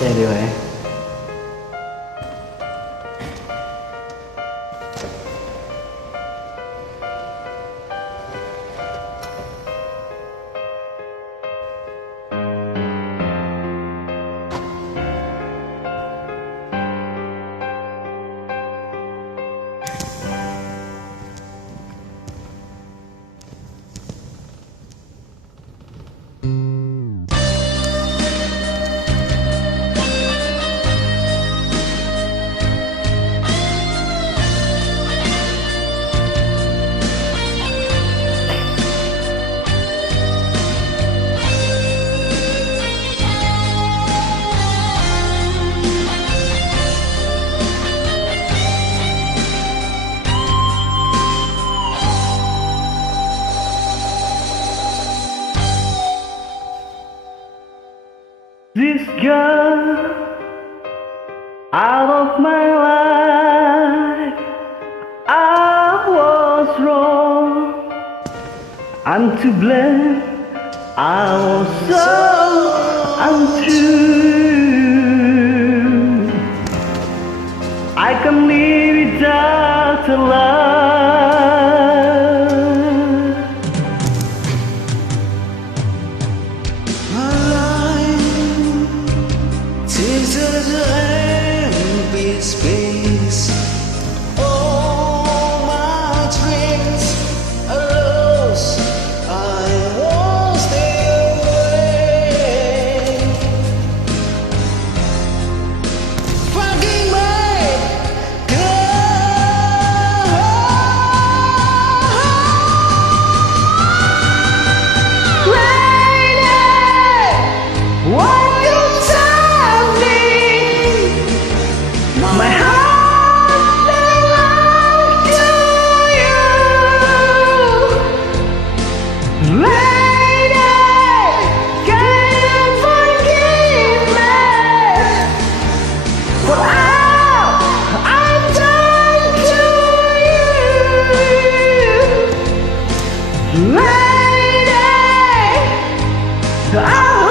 Anyway. This girl out of my life, I was wrong. I'm to blame. I was so untrue. I can live without a love. Space. All my dreams are lost. I won't stay away. Fucking my girl. Lady, what you tell me? My heart belongs to you, lady. Can you forgive me for all I've done to you, lady? Oh,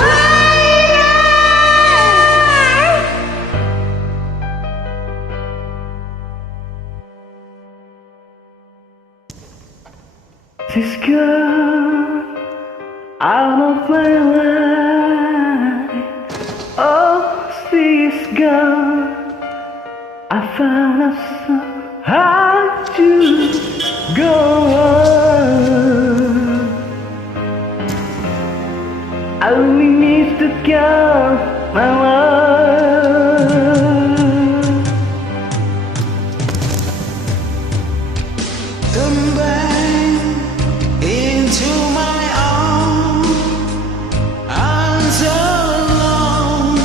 this girl out of my life. Oh, this girl, I found out so hard to go on. I only miss the girl, my love. Come back into my arms. I'm so alone.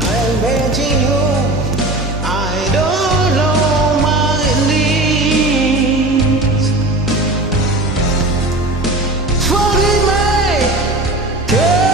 I'm begging you. I don't know my needs. Forgive me, girl.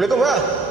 Assalamualaikum, Pak.